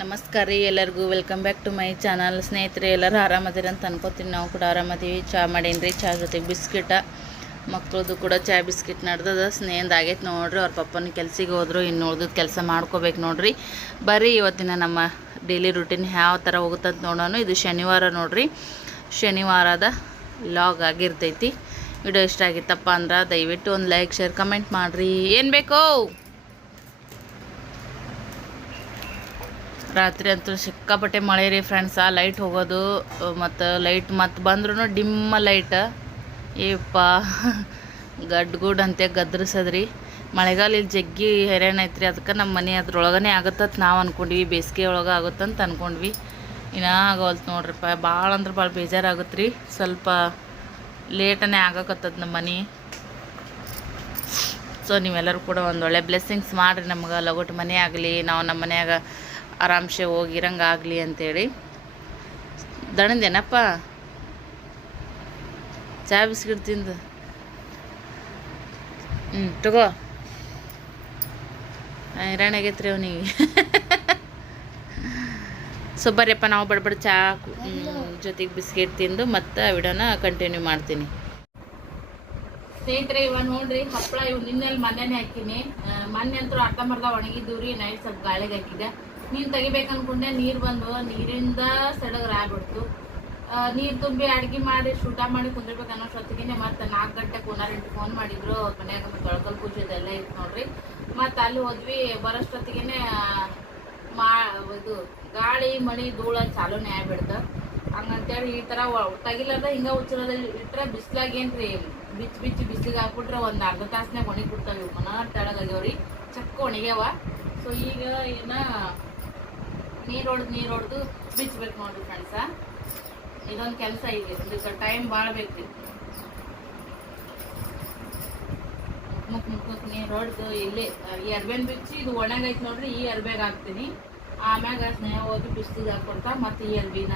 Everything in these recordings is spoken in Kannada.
ನಮಸ್ಕಾರ ರೀ ಎಲ್ಲರಿಗೂ. Welcome back to my channel ಸ್ನೇಹಿತರೆ, ಎಲ್ಲರೂ ಆರಾಮದಿರ ಅಂತ ಅನ್ಕೋತೀನಿ. ನಾವು ಕೂಡ ಆರಾಮದೀವಿ. ಚಹಾ ಮಾಡೀನಿ ರೀ ಚಹಾ ಜೊತೆಗೆ ಬಿಸ್ಕಿಟ ಮಕ್ಕಳದು ಕೂಡ ಚಹಾ ಬಿಸ್ಕಿಟ್ ನಡೆದದ. ಸ್ನೇಹಿಂದ ಆಗೈತೆ ನೋಡ್ರಿ. ಅವ್ರ ಪಪ್ಪನ ಕೆಲ್ಸಿಗೆ ಹೋದ್ರು, ಇನ್ನು ಉಳ್ದದ ಕೆಲಸ ಮಾಡ್ಕೋಬೇಕು ನೋಡ್ರಿ. ಬರ್ರಿ, ಇವತ್ತಿನ ನಮ್ಮ ಡೈಲಿ ರುಟೀನ್ ಯಾವ ಥರ ಹೋಗುತ್ತಂತ ನೋಡೋಣ. ಇದು ಶನಿವಾರ ನೋಡ್ರಿ. ಶನಿವಾರದ ಲಾಗ್ ಆಗಿರ್ತೈತಿ. ವಿಡಿಯೋ ಇಷ್ಟ ಆಗಿತ್ತಪ್ಪ ಅಂದ್ರೆ ದಯವಿಟ್ಟು ಒಂದು ಲೈಕ್ ಶೇರ್ ಕಮೆಂಟ್ ಮಾಡಿರಿ. ಏನು ಬೇಕೋ? ರಾತ್ರಿ ಅಂತೂ ಸಿಕ್ಕಾಪಟ್ಟೆ ಮಳೆ ರೀ ಫ್ರೆಂಡ್ಸ ಲೈಟ್ ಹೋಗೋದು ಮತ್ತು ಲೈಟ್ ಮತ್ತು ಬಂದ್ರೂ ಡಿಮ್ಮ ಲೈಟ್ ಏಪ್ಪ ಗಡ್ ಗುಡ್ ಅಂತೆ ಗದ್ರಸದ್ರಿ. ಮಳೆಗಾಲ ಇಲ್ಲಿ ಜಗ್ಗಿ ಹೈರಾಣ ಐತ್ರಿ ಅದಕ್ಕೆ ನಮ್ಮ ಮನೆ ಅದ್ರೊಳಗನೆ ಆಗತ್ತಂತ ನಾವು ಅಂದ್ಕೊಂಡ್ವಿ ಬೇಸಿಗೆ ಒಳಗೆ ಆಗುತ್ತಂತ ಅಂದ್ಕೊಂಡ್ವಿ ಇನ್ನೂ ಆಗೋಲ್ತು ನೋಡ್ರಿಪ್ಪ ಭಾಳ ಅಂದ್ರೆ ಭಾಳ ಬೇಜಾರಾಗುತ್ತೆ ರೀ ಸ್ವಲ್ಪ ಲೇಟನೇ ಆಗಕತ್ತದ ನಮ್ಮ ಮನೆ. ಸೊ ನೀವೆಲ್ಲರೂ ಕೂಡ ಒಂದು ಒಳ್ಳೆ ಬ್ಲೆಸ್ಸಿಂಗ್ಸ್ ಮಾಡಿರಿ ನಮ್ಗೆ. ಲಗೋಟ್ ಮನೆ ಆಗಲಿ, ನಾವು ನಮ್ಮ ಮನ್ಯಾಗ ಆರಾಮ್ಸೆ ಹೋಗಿರಂಗೆ ಆಗಲಿ ಅಂತೇಳಿ. ದಣದೇನಪ್ಪ ಚಾ ಬಿಸ್ಕಿಟ್ ತಿಂದು. ಹ್ಞೂ ತಗೋ. ಹೈರಾಣ ಆಗೈತ್ರಿ ಅವನಿಗೆ. ಸೊ ಬರ್ರಿಯಪ್ಪ ನಾವು ಬಡ್ಬಡ್ ಚಾ ಜೊತೆಗೆ ಬಿಸ್ಕೆಟ್ ತಿಂದು ಮತ್ತೆ ವಿಡಿಯೋನ ಕಂಟಿನ್ಯೂ ಮಾಡ್ತೀನಿ. ಸ್ನೇಹಿತರೆ, ಇವಾಗ ನೋಡ್ರಿ ಹಪ್ಪಳ ಇವ್ ನಿನ್ನೆಲ್ಲಿ ಮೊನ್ನೆನೆ ಹಾಕಿನಿ. ಮೊನ್ನೆ ಅಂತೂ ಅರ್ಧಂಬರ್ಧ ಒಣಗಿದ್ದು ರೀ, ನೈಟ್ ಸ್ವಲ್ಪ ಗಾಳಿಗೆ ಹಾಕಿದೆ ನೀರು ತೆಗಿಬೇಕನ್ಕೊಂಡೆ ನೀರು ಬಂದು ನೀರಿಂದ ಸೆಡಗರ ಆಗ್ಬಿಡ್ತು. ನೀರು ತುಂಬಿ ಅಡ್ಗೆ ಮಾಡಿ ಶೂಟ ಮಾಡಿ ಕುಂದಿರ್ಬೇಕು ಅನ್ನೋಷ್ಟೊತ್ತಿಗೆ ಮತ್ತೆ ನಾಲ್ಕು ಗಂಟೆ ಕುನಾರೆಂಟು ಫೋನ್ ಮಾಡಿದ್ರು. ಅವ್ರ ಮನ್ಯಾಗ ಮತ್ತೆ ಒಳಕಲ್ ಪೂಜೆ ಇದೆಲ್ಲ ಇತ್ತು ನೋಡ್ರಿ. ಮತ್ತೆ ಅಲ್ಲಿ ಹೋದ್ವಿ ಬರೋಷ್ಟೊತ್ತಿಗೆ ಮಾ, ಇದು ಗಾಳಿ, ಮಳಿ, ಧೂಳ ಚಾಲೂನೇ ಆಗ್ಬಿಡ್ತು. ಹಂಗಂತೇಳಿ ಈ ಥರ ತೆಗಿಲಾರ್ದ ಹಿಂಗ ಉಚ್ಚರದ ಇಟ್ರೆ ಬಿಸ್ಲಾಗ ಏನ್ರಿ, ಬಿಚ್ಚಿ ಬಿಚ್ಚಿ ಬಿಸಿಲಿಗೆ ಹಾಕ್ಬಿಟ್ರೆ ಒಂದು ಅರ್ಧ ತಾಸನ್ಯಾಗ ಒಣಗಿ ಬಿಡ್ತಾವ ಇವು ಮನ ತೆಳಗಾಗ್ಯಾವ್ರಿ ಚಕ್ಕ ಒಣಗ್ಯಾವ. ಸೊ ಈಗ ಏನ ನೀರು ಹೊಡೆದು ನೀರು ಹೊಡೆದು ಬಿಚ್ಚಬೇಕು ನೋಡ್ರಿ ಫ್ರೆಂಡ್ಸ ಇದೊಂದು ಕೆಲಸ ಇದೆ. ಇದಕ್ಕೆ ಟೈಮ್ ಭಾಳ ಬೇಕು ಮುಕ್ ಮುಕ್ ನೀರು ಹೊಡೆದು ಇಲ್ಲಿ ಈ ಅರ್ಬೆನ್ ಬಿಚ್ಚಿ ಇದು ಒಣಗೈತೆ ನೋಡ್ರಿ, ಈ ಅರ್ಬೇಗೆ ಹಾಕ್ತೀನಿ. ಆಮ್ಯಾಗ ಸ್ನೇಹ ಹೋಗಿ ಬಿಸಿಲಿಗೆ ಹಾಕೊಡ್ತಾ ಮತ್ತು ಈ ಅರ್ಬಿನ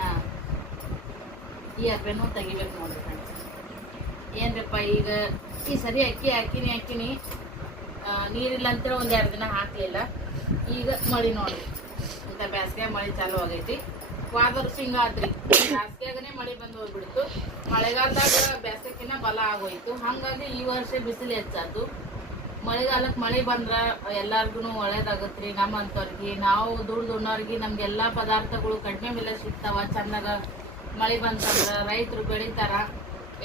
ಈ ಅರ್ಬೇನೂ ತೆಗಿಬೇಕು ನೋಡ್ರಿ ಫ್ರೆಂಡ್ಸ್. ಏನ್ರಪ್ಪ ಈಗ, ಈ ಸರಿ ಅಕ್ಕಿ ಹಾಕಿನಿ ಹಾಕಿನಿ. ನೀರಿಲ್ಲ ಅಂತೇಳಿ ಒಂದು ಎರಡು ದಿನ ಹಾಕಲಿಲ್ಲ. ಈಗ ಮಳಿ ನೋಡ್ರಿ. ಇಂಥ ಬ್ಯಾಸ್ಗ್ಯಾಗ ಮಳೆ ಚಾಲು ಆಗೈತಿ. ವಾದ ವರ್ಷ ಹಿಂಗ ಮಳೆ ಬಂದು ಹೋಗ್ಬಿಡ್ತು. ಮಳೆಗಾಲದಾಗ ಬ್ಯಾಸ್ಗಿನ ಬಲ ಆಗೋಯ್ತು. ಹಂಗಾಗಿ ಈ ವರ್ಷ ಬಿಸಿಲು ಹೆಚ್ಚಾತು ಮಳೆಗಾಲಕ್ಕೆ ಮಳೆ ಬಂದ್ರ ಎಲ್ಲಾರ್ಗು ಒಳ್ಳೇದಾಗತ್ರಿ. ನಮ್ಮಂತವ್ರಿಗೆ ನಾವು ದುಡ್ದು ಉಣ್ಣೋರ್ಗಿ ನಮ್ಗೆ ಎಲ್ಲಾ ಪದಾರ್ಥಗಳು ಕಡಿಮೆ ಬೆಲೆ ಸಿಗ್ತಾವ. ಚಂದಾಗ ಮಳೆ ಬಂತಂದ್ರ ರೈತರು ಬೆಳಿತಾರ.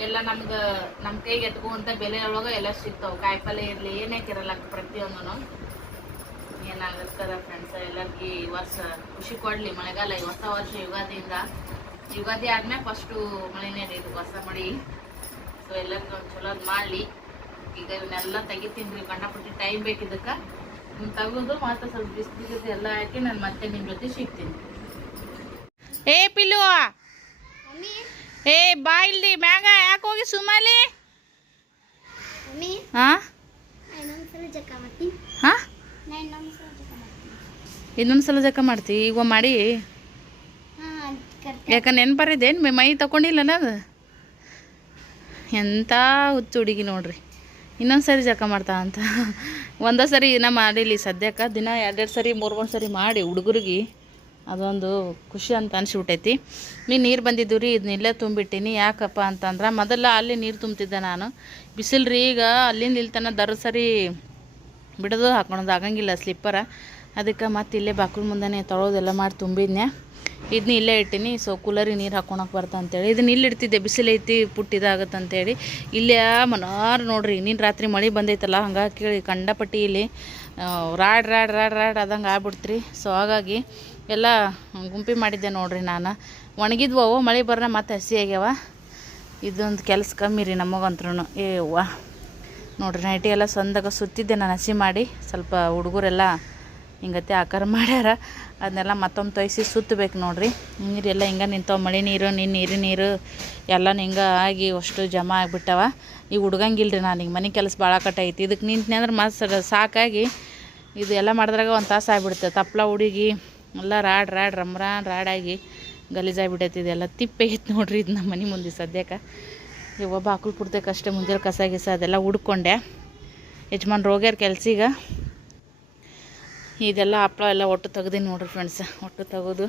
ಎಲ್ಲ ನಮ್ಗೆ ನಮ್ಮ ಕೈಗೆ ಎತ್ಕೊಂತ ಬೆಲೆ ಒಳಗ ಎಲ್ಲ ಸಿಗ್ತಾವ. ಕಾಯಿಪಲ್ಲೆ ಇರಲಿ ಏನೇ ಇರಲ್ಲ ಪ್ರತಿಯೊಂದನು. ಏನಾಗತ್ತದ ಫ್ರೆಂಡ್ಸ್ ಎಲ್ಲರಿಗೆ ಈ ವರ್ಷ ಖುಷಿ ಕೊಡಲಿ. ಮಳೆಗಾಲ ಈ ಹೊಸ ವರ್ಷ ಯುಗಾದಿಯಿಂದ. ಯುಗಾದಿ ಆದ್ಮೇಲೆ ಫಸ್ಟು ಮಳೆನೇ ರೀ ಇದು ಹೊಸ ಮಳಿ. ಸೊ ಎಲ್ಲರಿಗೂ ಒಂದು ಚಲೋ ಮಾಡಲಿ. ಈಗ ಇವನ್ನೆಲ್ಲ ತೆಗಿತೀನಿ ರೀ ಕಂಡಪಟ್ಟಿ ಟೈಮ್ ಬೇಕು ಇದಕ್ಕೆ. ತಗೊಂಡು ತೆಗೆದು ಮತ್ತೆ ಸ್ವಲ್ಪ ಬಿಸಿಲಿಗೆ ಎಲ್ಲ ಹಾಕಿ ನಾನು ಮತ್ತೆ ನಿಮ್ಮ ಜೊತೆ ಸಿಗ್ತೀನಿ. ಏ ಪಿಲ್ಲು! ಏ ಬಾ ಇಲ್ಲಿ ಮ್ಯಾಗ ಯಾಕೆ ಹೋಗಿ ಸುಮಾಲಿ ಹಾಂ ಹಾ ಇನ್ನೊಂದು ಸಲ ಜಕ ಮಾಡ್ತಿ? ಈಗ ಮಾಡಿ. ಯಾಕೆ ನೆನ್ಪರಿದೇನು ಮೈ ತಗೊಂಡಿಲ್ಲನ ಅದು? ಎಂಥ ಹುಚ್ಚು ಹುಡುಗಿ ನೋಡ್ರಿ. ಇನ್ನೊಂದು ಸರಿ ಜಕ ಮಾಡ್ತಾ ಅಂತ. ಒಂದೇ ಸರಿ ದಿನ ಮಾಡಿಲಿ. ಸದ್ಯಕ್ಕೆ ದಿನ ಎರಡೆರಡು ಸರಿ ಮೂರು ಮೂರು ಸರಿ ಮಾಡಿ ಹುಡುಗರಿಗೆ. ಅದೊಂದು ಖುಷಿ ಅಂತ ಅನ್ಸಿಬಿಟ್ಟೈತಿ. ನೀ ನೀರು ಬಂದಿದ್ದು ರೀ ಇದನ್ನೆಲ್ಲ ತುಂಬಿಟ್ಟಿನಿ. ಯಾಕಪ್ಪ ಅಂತಂದ್ರೆ ಮೊದಲ ಅಲ್ಲಿ ನೀರು ತುಂಬ್ತಿದ್ದೆ ನಾನು. ಬಿಸಿಲು ರೀ ಈಗ ಅಲ್ಲಿಂದ ಇಲ್ತನ ದರ ಸರಿ ಬಿಡೋದು ಹಾಕೊಳೋದು ಆಗಂಗಿಲ್ಲ ಸ್ಲಿಪ್ಪರ. ಅದಕ್ಕೆ ಮತ್ತೆ ಇಲ್ಲೇ ಬಾಕುಲ್ ಮುಂದೆನೇ ತೊಳೋದೆಲ್ಲ ಮಾಡಿ ತುಂಬಿದ್ನೆ ಇದನ್ನ ಇಲ್ಲೇ ಇಟ್ಟಿನಿ ಸೊ ಕೂಲರಿಗೆ ನೀರು ಹಾಕೊಳಕ್ಕೆ ಬರ್ತ ಅಂತೇಳಿ. ಇದನ್ನ ಇಲ್ಲಿ ಇಡ್ತಿದ್ದೆ, ಬಿಸಿಲು ಐತಿ ಪುಟ್ಟು ಇದಾಗತ್ತೆ ಅಂತೇಳಿ. ಇಲ್ಲೇ ಮನಾರು ನೋಡ್ರಿ ನೀನು ರಾತ್ರಿ ಮಳೆ ಬಂದೈತಲ್ಲ ಹಂಗೆ ಕೇಳಿ ಕಂಡಪಟ್ಟಿ ಇಲ್ಲಿ ರಾಡ್ ರಾಡ್ ರಾಡ್ ರಾಡ್ ಆದಂಗೆ ಆಗ್ಬಿಡ್ತ್ರಿ. ಸೊ ಹಾಗಾಗಿ ಎಲ್ಲ ಗುಂಪಿ ಮಾಡಿದ್ದೆ ನೋಡ್ರಿ ನಾನು. ಒಣಗಿದ್ವು, ಮಳೆ ಬರ್ನ ಮತ್ತೆ ಹಸಿ ಆಗ್ಯಾವ. ಇದೊಂದು ಕೆಲಸ ಕಮ್ಮಿ ರೀ ನಮಗಂತ್ರೂ ಏ ಅವ್ವ ನೋಡ್ರಿ ನೈಟಿ ಎಲ್ಲ ಸಂದಾಗ ಸುತ್ತಿದ್ದೆ ನಾನು ಹಸಿ ಮಾಡಿ. ಸ್ವಲ್ಪ ಹುಡುಗರೆಲ್ಲ ಹಿಂಗತ್ತೆ ಆಕಾರ ಮಾಡ್ಯಾರ. ಅದನ್ನೆಲ್ಲ ಮತ್ತೊಮ್ಮೆ ತೊಯ್ಸಿ ಸುತ್ತಬೇಕು ನೋಡ್ರಿ. ನೀರೆಲ್ಲ ಹಿಂಗೆ ನಿಂತಾವ, ಮಳೆ ನೀರು ನಿನ್ನ ನೀರು ನೀರು ಎಲ್ಲ ಹಿಂಗೆ ಆಗಿ ಅಷ್ಟು ಜಮಾ ಆಗಿಬಿಟ್ಟವ. ಈಗ ಹುಡುಗಂಗಿಲ್ಲ ರೀ ನಾನು, ಈಗ ಮನೆ ಕೆಲಸ ಭಾಳ ಕಟ್ಟೈತಿ ಇದಕ್ಕೆ ನಿಂತ್ನಿ ಅಂದ್ರೆ ಮಸ್ತ್ ಸಾಕಾಗಿ ಇದು ಎಲ್ಲ ಮಾಡಿದ್ರಾಗ ಒಂದು ತಾಸು ಆಗ್ಬಿಡುತ್ತೆ ತಪ್ಪಲ ಹುಡುಗಿ, ಎಲ್ಲ ರಾಡ್ ರಾಡ್ ರಮ್ರಾನ್ ರಾಡಾಗಿ ಗಲೀಜಾಗಿಬಿಟ್ಟೈತಿ. ಇದೆಲ್ಲ ತಿಪ್ಪೆ ಐತಿ ನೋಡ್ರಿ ಇದು ನಮ್ಮ ಮನೆ ಮುಂದೆ ಸದ್ಯಕ್ಕೆ. ಇವ ಬಾಕಲು ಅಷ್ಟೇ ಮುಂಜಾನೆ ಕಸ ಗಿಸ ಅದೆಲ್ಲ ಹುಡ್ಕೊಂಡೆ ಯಜಮಾನ್ರು ಹೋಗ್ಯಾರ ಕೆಲ್ಸಿಗೆ. ಇದೆಲ್ಲ ಹಪ್ಳ ಎಲ್ಲ ಒಟ್ಟು ತೆಗ್ದೀನಿ ನೋಡ್ರಿ ಫ್ರೆಂಡ್ಸ್ ಒಟ್ಟು ತೆಗೆದು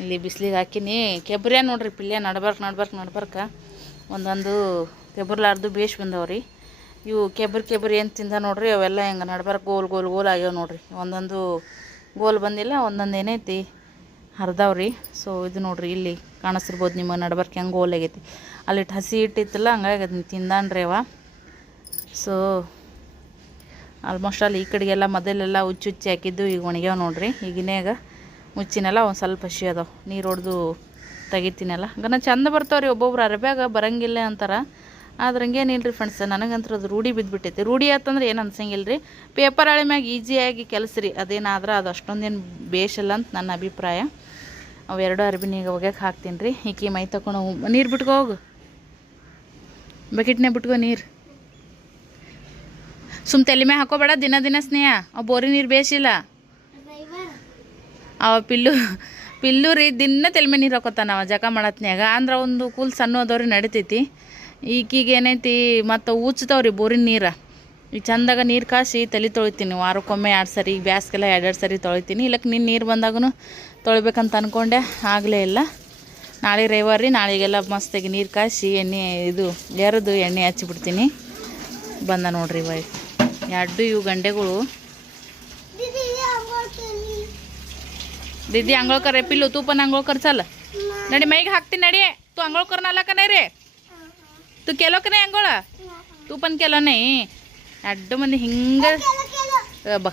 ಇಲ್ಲಿ ಬಿಸಿಲಿಗೆ ಹಾಕಿನಿ. ಕೆಬ್ರ್ಯ ನೋಡ್ರಿ ಪಿಲ್ಯ ನಡ್ಬರ್ಕ್ ನಡ್ಬರ್ಕ್ ನಡ್ಬಾರ್ಕ. ಒಂದೊಂದು ಕೆಬ್ರಲಾರ್ದು ಬೇಷ್ ಬಂದವ್ರಿ. ಇವು ಕೆಬ್ರಿ ಕೆಬ್ರಿ ಏನು ತಿಂದ ನೋಡ್ರಿ ಅವೆಲ್ಲ ಹೆಂಗೆ ನಡ್ಬರ್ಕ್ ಗೋಲ್ ಗೋಲ್ ಗೋಲ್ ಆಗ್ಯಾವ ನೋಡ್ರಿ. ಒಂದೊಂದು ಗೋಲ್ ಬಂದಿಲ್ಲ, ಒಂದೊಂದು ಏನೈತಿ ಹರಿದಾವ್ರಿ. ಸೊ ಇದು ನೋಡ್ರಿ, ಇಲ್ಲಿ ಕಾಣಿಸ್ತಿರ್ಬೋದು ನಿಮ್ಮ ನಡ್ಬರ್ಕ್ ಹೆಂಗೆ ಅಲ್ಲಿ ಹಸಿ ಇಟ್ಟಿತ್ತಲ್ಲ, ಹಂಗಾಗಿ ಅದನ್ನ ತಿಂದಾನ್ರಿ ಅವ. ಸೊ ಆಲ್ಮೋಸ್ಟ್ ಅಲ್ಲಿ ಈ ಕಡೆಗೆಲ್ಲ ಮೊದಲೆಲ್ಲ ಹುಚ್ಚು ಹುಚ್ಚಿ ಹಾಕಿದ್ದು ಈಗ ಒಣಗ್ಯಾವ ನೋಡ್ರಿ. ಈಗಿನಾಗ ಮುಚ್ಚಿನೆಲ್ಲ ಒಂದು ಸ್ವಲ್ಪ ಹಸಿ ಅದಾವ. ನೀರು ಹೊಡೆದು ತೆಗಿತೀನಲ್ಲ. ಗನ ಚಂದ ರೀ ಒಬ್ಬೊಬ್ರು ಅರಬ್ಯಾಗ ಬರಂಗಿಲ್ಲ ಅಂತಾರೆ. ಆದ್ರೆ ಹಂಗೇನಿಲ್ಲ ರೀ ಫ್ರೆಂಡ್ಸ್ ನನಗಂತೂ ಅದು ರೂಢಿ ಬಿದ್ದುಬಿಟ್ಟೈತಿ ರೂಢಿ ಆತಂದ್ರೆ ಏನು ಅನ್ಸಂಗಿಲ್ಲ ರೀ ಪೇಪರ್ ಹಾಳೆ ಮ್ಯಾಗ ಈಸಿಯಾಗಿ ಕೆಲಸ ರೀ ಅದೇನಾದ್ರೆ ಅದು ಅಷ್ಟೊಂದೇನು ಬೇಷಲ್ಲ ಅಂತ ನನ್ನ ಅಭಿಪ್ರಾಯ. ಅವೆರಡು ಅರ್ಬಿನಿಗೆ ಒಗ್ಯಕ್ಕೆ ಹಾಕ್ತೀನಿ ರೀ ಈಕಿ ಮೈ ತಕೊಂಡು ನೀರು ಬಿಟ್ಕೋ ಹೋಗು. ಬಕೆಟ್ನೇ ಬಿಟ್ಕೋ ನೀರು. ಸುಮ್ ತಲೆ ಮೇಲೆ ಹಾಕೋಬೇಡ, ದಿನ ದಿನ ಸ್ನೇಹ. ಅವು ಬೋರಿ ನೀರು ಬೇಸಿಲ್ಲ. ಅವ ಪಿಲ್ಲು ಪಿಲ್ಲು ರೀ ದಿನ ತಲೆ ಮೇಲೆ ನೀರು ಹಾಕೋತಾನ ಅವ ಜಕ ಮಾಡತ್ನ್ಯಾಗ. ಅಂದ್ರೆ ಒಂದು ಕೂಲ್ ಸಣ್ಣ ಅದವ್ರಿ ನಡಿತೈತಿ. ಈಕೀಗ ಏನೈತಿ, ಮತ್ತು ಉಚ್ತಾವ್ರಿ ಬೋರಿನ ನೀರು. ಈಗ ಚಂದಾಗ ನೀರು ಕಾಸಿ ತಲೆ ತೊಳಿತೀನಿ ವಾರಕ್ಕೊಮ್ಮೆ ಎರಡು ಸರಿ ಬ್ಯಾಸ್ಗೆಲ್ಲ ಎರಡೆರಡು ಸರಿ ತೊಳಿತೀನಿ. ಇಲ್ಲಕ್ಕೆ ನೀನು ನೀರು ಬಂದಾಗೂ ತೊಳಿಬೇಕಂತ ಅಂದ್ಕೊಂಡೆ ಆಗಲೇ ಇಲ್ಲ. ನಾಳೆ ರವಿವಾರ ರೀ ನಾಳೆಗೆಲ್ಲ ಮಸ್ತಾಗಿ ನೀರು ಕಾಸಿ ಎಣ್ಣೆ ಇದು ಎರದು ಎಣ್ಣೆ ಹಚ್ಚಿಬಿಡ್ತೀನಿ. ಬಂದ ನೋಡ್ರಿ ಬಾಯ್ ಎರಡು ಇವು ಗಂಡೆಗಳು. ದಿದಿ ಅಂಗೋಳ್ಕರ್ ಪಿಲ್ಲು ತೂಪನ ಅಂಗೋಳ್ಕರ್ ಚಲ್ಲ ನಡಿ ಮೈಗೆ ಹಾಕ್ತೀನಿ ನಡಿ. ತು ಅಂಗೋಳ್ಕರ್ನ ಅಲ್ಲಕನೇ ರೀ ತು ಕೆಲೋಕನೇ ಅಂಗೋಳ. ತೂಪನ್ ಕೆಲೋನೇ అడ్డమంది ಹಿಂಗ ಬ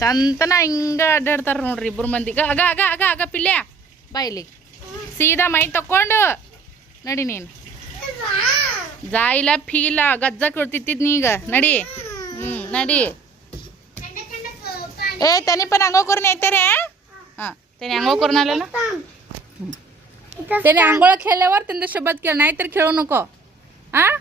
ಚಂತನ ಹಿಂಗ ಅಡ್ಡಾಡ್ತಾರ ನೋಡ್ರಿ ಇಬ್ಬರು ಮಂದಿಗೆ ಅಗ ಅಗ ಅಗ ಅಗ ಪಿಲ್ಯ ಬಾಯಿಲಿ ಸೀದಾ ಮೈ ತಕೊಂಡು ನಡಿ ನೀನು ಜಾಯಿಲ ಫೀಲ ಗಜ್ಜ ಕೊಡ್ತಿತ್ತಿದ್ ನೀಗ ನಡಿ ಹ್ಞೂ ನಡಿ ಏ ತನಿಪನ ಹಂಗೋಕೂರ್ನ ಐತಾರೆ ಹಾಂ ತೆನಿ ಹಂಗೋಕೂರ್ನಲ್ಲ ತೆನಿ ಹಂಗೋಳಕ್ಕೆ ಹೇಳವರ್ ತಿಂದ ಶಬ್ದ ಕೇಳ ನಾಯ್ತರ ಕೇಳೋನಕೋ ಹಾಂ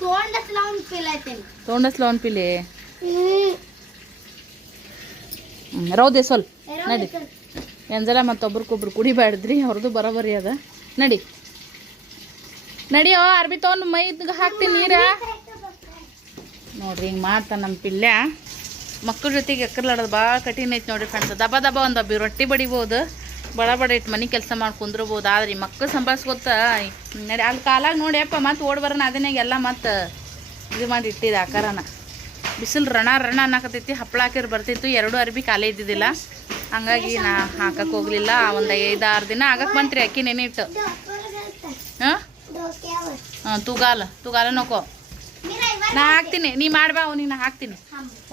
तोंडच लावून पिलाय त्याने ತಗೊಂಡಸ್ ಲೋನ್ ಪಿಲಿ ಹ್ಮ್, ರೌದೆ ಸ್ವಲ್ಪ ನಡಿ ಎಂಜಲ ಮತ್ತೊಬ್ರಿಗೊಬ್ರು ಕುಡಿಬ್ಯಾಡ್ದ್ರಿ ಅವ್ರದ್ದು ಬರೋಬರಿ ಅದ ನಡಿ ನಡಿಯೋ ಅರ್ಬಿ ತೊಗೊಂಡು ಮೈದ್ಗೆ ಹಾಕ್ತೀನಿ ನೀರ ನೋಡ್ರಿ ಹಿಂಗೆ ಮಾಡ್ತಾನೆ ನಮ್ಮ ಪಿಲ್ಯ ಮಕ್ಕಳ ಜೊತೆಗೆ ಎಕ್ಕರ್ಲಾಡೋದು ಭಾಳ ಕಠಿಣ ಐತಿ ನೋಡ್ರಿ ಫ್ರೆಂಡ್ಸ್ ದಬ ದಬ ಒಂದು ಒಬ್ಬ ರೊಟ್ಟಿ ಬಡಿಬೋದು ಬಡ ಬಡ ಇಟ್ಟು ಮನೆ ಕೆಲಸ ಮಾಡಿ ಕುಂದ್ರಬೋದು. ಆದ್ರೆ ಈ ಮಕ್ಕಳು ಸಂಭಾಳಿಸ್ಕೊತ ನಡಿ ಅಲ್ಲಿ ಕಾಲಾಗ ನೋಡ್ಯಪ್ಪ ಮತ್ತೆ ಓಡ್ ಬರೋಣ ಅದನ್ನಾಗ ಎಲ್ಲ ಮತ್ತೆ ಇದು ಮಾಡಿ ಇಟ್ಟಿದೆ ಆಕಾರನ ಬಿಸಿಲು ರಣ ರಣ ಅನ್ನಕತ್ತೈತಿ ಹಪ್ಪಳ ಹಾಕಿರ್ ಬರ್ತಿತ್ತು, ಎರಡು ಅರ್ಬಿ ಖಾಲಿ ಇದ್ದಿದ್ದಿಲ್ಲ. ಹಂಗಾಗಿ ನಾ ಹಾಕಕ್ಕೆ ಹೋಗ್ಲಿಲ್ಲ. ಒಂದು ಐದು ಆರು ದಿನ ಆಗಕ್ಕೆ ಬಂತ್ರಿ ಅಕ್ಕಿ ನೆನಿಟ್ಟು ಹಾಂ? ಹಾಂ, ತೂಗಾಲ ತೂಗಾಲ ನೋಕೋ ನಾ ಹಾಕ್ತೀನಿ, ನೀ ಮಾಡ್ಬಾ, ಅವ್ನಿಗೆ ನಾ ಹಾಕ್ತೀನಿ.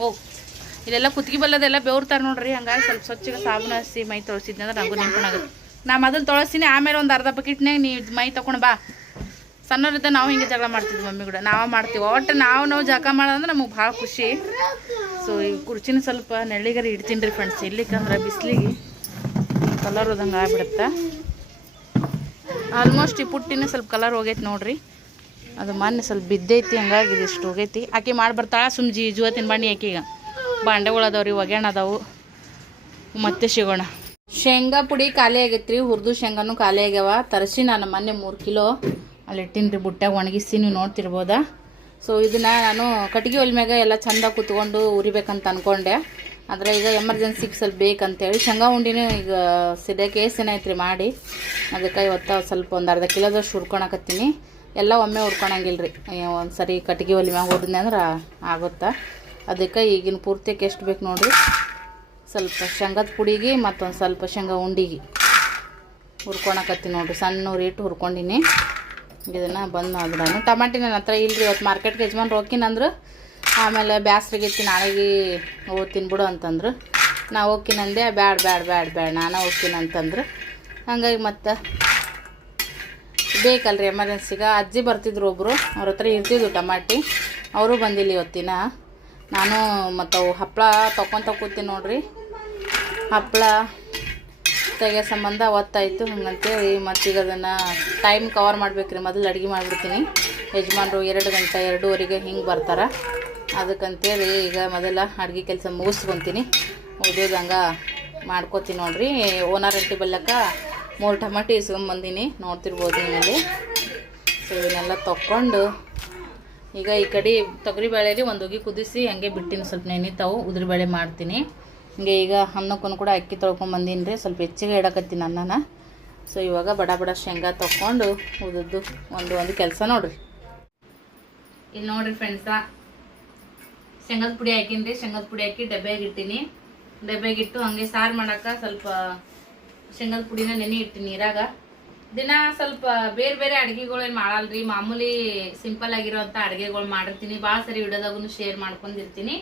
ಓಕೆ ಇಲ್ಲೆಲ್ಲ ಕುತ್ತಿಗೆ ಬಲ್ಲದೆಲ್ಲ ಬೆವ್ರ್ತಾರೆ ನೋಡ್ರಿ, ಹಂಗಾಗಿ ಸ್ವಲ್ಪ ಸ್ವಚ್ಛಗೆ ಸಾಬೂನು ಹಸಿ ಮೈ ತೊಳಸಿದ್ನ ಅಂದ್ರೆ ನನಗೂ ನೆನ್ಪಣಾಗುತ್ತೆ ನಾ ಮೊದಲು ತೊಳಸಿನಿ ಆಮೇಲೆ ಒಂದು ಅರ್ಧ ಬಕೆಟ್ನಾಗ ನೀ ಮೈ ತೊಗೊಂಡು ಬಾ. ಸಣ್ಣವ್ರಿದ್ದ ನಾವು ಹಿಂಗೆ ಜಗಳ ಮಾಡ್ತಿದ್ವಿ ಮಮ್ಮಿ ಕೂಡ, ನಾವು ಮಾಡ್ತೀವಿ. ಒಟ್ಟು ನಾವು ನಾವು ಜಗ ಮಾಡೋದಂದ್ರೆ ನಮಗೆ ಭಾಳ ಖುಷಿ. ಸೊ ಈ ಕುರ್ಚಿನ ಸ್ವಲ್ಪ ನೆಳ್ಳಿಗಾರ ಇಡ್ತೀನಿ ರೀ ಫ್ರೆಂಡ್ಸ್ ಇಲ್ಲಿಕ್ಕಂದ್ರೆ ಬಿಸಿಲಿಗೆ ಕಲರ್ ಹೋದಂಗೆ ಆಗ್ಬಿಡುತ್ತೆ. ಆಲ್ಮೋಸ್ಟ್ ಈ ಪುಟ್ಟಿನ ಸ್ವಲ್ಪ ಕಲರ್ ಹೋಗೈತೆ ನೋಡ್ರಿ. ಅದು ಮೊನ್ನೆ ಸ್ವಲ್ಪ ಬಿದ್ದೈತಿ, ಹಂಗಾಗಿ ಇದಿಷ್ಟು ಹೋಗೈತಿ. ಆಕೆ ಮಾಡಿ ಬರ್ತಾಳ ಸುಮ್ ಜಿ ಬಾಣಿ ಆಕಿಗ. ಬಾಂಡೆಗಳು ಅದಾವ್ರಿ ಒಗ್ಯಾಣ ಅದಾವು. ಮತ್ತೆ ಸಿಗೋಣ. ಶೇಂಗಾ ಪುಡಿ ಖಾಲಿ ಆಗೈತ್ರಿ, ಹುರಿದು ಶೇಂಗಾನು ಖಾಲಿ ಆಗ್ಯಾವ. ತರಿಸಿ ನಾನು ಮೊನ್ನೆ ಮೂರು ಕಿಲೋ. ಅಲ್ಲಿ ಇಟ್ಟಿನಿ ರೀ ಬುಟ್ಟೆ ಒಣಗಿಸಿ ನೀವು ನೋಡ್ತಿರ್ಬೋದಾ. ಸೊ ಇದನ್ನ ನಾನು ಕಟ್ಟಿಗೆ ಒಲೆ ಮ್ಯಾಗ ಎಲ್ಲ ಚಂದ ಕುತ್ಕೊಂಡು ಉರಿಬೇಕಂತ ಅನ್ಕೊಂಡೆ. ಆದರೆ ಈಗ ಎಮರ್ಜೆನ್ಸಿಗೆ ಸ್ವಲ್ಪ ಬೇಕಂತೇಳಿ, ಶೇಂಗಾ ಉಂಡಿನೂ ಈಗ ಸದ್ಯಕ್ಕೆ ಏಸೇನ ಐತ್ರಿ ಮಾಡಿ. ಅದಕ್ಕೆ ಇವತ್ತು ಸ್ವಲ್ಪ ಒಂದು ಅರ್ಧ ಕಿಲೋದಷ್ಟು ಹುರ್ಕೊಳಕತ್ತೀನಿ ಎಲ್ಲ ಒಮ್ಮೆ ಹುರ್ಕೊಳಂಗಿಲ್ಲ ರೀ ಒಂದು ಸರಿ ಕಟ್ಟಿಗೆ ಒಲೆ ಮ್ಯಾಗ ಹುರಿದ್ನೆ ಅಂದ್ರೆ ಆಗುತ್ತಾ? ಅದಕ್ಕೆ ಈಗಿನ ಪೂರ್ತಿಯಕ್ಕೆ ಎಷ್ಟು ಬೇಕು ನೋಡಿರಿ? ಸ್ವಲ್ಪ ಶೇಂಗದ ಪುಡಿಗೆ ಮತ್ತೊಂದು ಸ್ವಲ್ಪ ಶೇಂಗ ಉಂಡಿಗೆ ಹುರ್ಕೊಳಕತ್ತಿ ನೋಡಿರಿ. ಸಣ್ಣ ಇಟ್ಟು ಹುರ್ಕೊಂಡಿನಿ. ಇದನ್ನು ಬಂದು ಮಾಡಿಬಿಡೋಣ. ಟಮಾಟಿ ನನ್ನ ಹತ್ರ ಇಲ್ರಿ ಇವತ್ತು ಮಾರ್ಕೆಟ್ಗೆ ಯಜಮಾನ್ರು ಹೋಗ್ತೀನಂದ್ರು ಆಮೇಲೆ ಬ್ಯಾಸ್ರಿಗೈತಿ ನಾಳೆಗೆ ಹೋಗ್ತೀನಿ ಬಿಡು ಅಂತಂದ್ರು. ನಾ ಹೋಗ್ಕಿನಂದೆ ಬ್ಯಾಡ ಬ್ಯಾಡ ಬ್ಯಾಡ ಬ್ಯಾಡ, ನಾನು ಹೋಗ್ತೀನಿ ಅಂತಂದ್ರು. ಹಂಗಾಗಿ ಮತ್ತೆ ಬೇಕಲ್ರಿ ಎಮರ್ಜೆನ್ಸಿಗೆ ಅಜ್ಜಿ ಬರ್ತಿದ್ರು ಒಬ್ಬರು ಅವ್ರ ಹತ್ರ ಇರ್ತಿದ್ವು ಟಮಾಟಿ. ಅವರು ಬಂದಿಲ್ಲ ಇವತ್ತಿನ. ನಾನು ಮತ್ತು ಅವು ಹಪ್ಪಳ ತೊಗೊತ ಕೂತೀನಿ ನೋಡ್ರಿ. ಹಪ್ಪಳ ತೆಗೆ ಸಂಬಂಧ ಒತ್ತಾಯಿತು ಹಂಗಂತೇಳಿ ಈಗ ಅದನ್ನು ಟೈಮ್ ಕವರ್ ಮಾಡ್ಬೇಕ್ರಿ. ಮೊದಲು ಅಡುಗೆ ಮಾಡಿಬಿಡ್ತೀನಿ. ಯಜಮಾನರು ಎರಡು ಗಂಟೆ, ಎರಡೂವರೆಗೆ ಹಿಂಗೆ ಬರ್ತಾರೆ. ಅದಕ್ಕಂತೇಳಿ ಈಗ ಮೊದಲ ಅಡುಗೆ ಕೆಲಸ ಮುಗಿಸ್ಕೊತೀನಿ. ಹಂಗೆ ಮಾಡ್ಕೋತೀನಿ ನೋಡ್ರಿ. ಓನರ್ ರೊಟ್ಟಿ ಬಲ್ಲಕ್ಕ ಮೂರು ಟಮಾಟಿ ಇಸ್ಕೊಂಬಂದಿನಿ ನೋಡ್ತಿರ್ಬೋದು ನಿಮ್ಮಲ್ಲಿ. ಸೊ ಇದನ್ನೆಲ್ಲ ತೊಗೊಂಡು ಈಗ ಈ ಕಡೆ ತೊಗರಿಬೇಳೆ ರೀ ಒಂದು ಹೋಗಿ ಕುದಿಸಿ, ಹಂಗೆ ಬಿಟ್ಟಿನಿ ಸ್ವಲ್ಪ ನೆನಿತಾವು ಉದ್ರಿಬೇಳೆ ಮಾಡ್ತೀನಿ. ಹಿಂಗೆ ಈಗ ಅನ್ನಕ್ಕೂ ಕೂಡ ಅಕ್ಕಿ ತೊಳ್ಕೊಂಬಂದೀನಿ ರೀ ಸ್ವಲ್ಪ ಹೆಚ್ಚಿಗೆ ಇಡಕತ್ತೀನಿ ಅನ್ನನ. ಸೊ ಇವಾಗ ಬಡ ಬಡ ಶೇಂಗಾ ತೊಗೊಂಡು ಉದದ್ದು ಒಂದು ಒಂದು ಕೆಲಸ ನೋಡ್ರಿ. ಇಲ್ಲಿ ನೋಡ್ರಿ ಫ್ರೆಂಡ್ಸ ಶೇಂಗದ ಪುಡಿ ಹಾಕಿನಿ ರೀ ಶೇಂಗದ ಪುಡಿ ಹಾಕಿ ಡಬ್ಬ್ಯಾಗ ಡಬ್ಬೆಗಿಟ್ಟು ಡಬ್ಬ್ಯಾಗಿಟ್ಟು ಹಂಗೆ ಸಾರು ಮಾಡಕ್ಕೆ ಸ್ವಲ್ಪ ಶೇಂಗದ ಪುಡಿನ ನೆನೆ ಇಟ್ಟಿನಿ ನೀರಾಗ ದಿನ ಸ್ವಲ್ಪ ಬೇರೆ ಬೇರೆ ಅಡ್ಗೆಗಳು ಏನು ಮಾಡಲ್ರಿ. ಮಾಮೂಲಿ ಸಿಂಪಲ್ ಆಗಿರೋಂಥ ಅಡ್ಗೆಗಳು ಮಾಡಿರ್ತೀನಿ. ಭಾಳ ಸರಿ ವಿಡಿಯೋದಾಗೂ ಶೇರ್ ಮಾಡ್ಕೊಂಡಿರ್ತೀನಿ.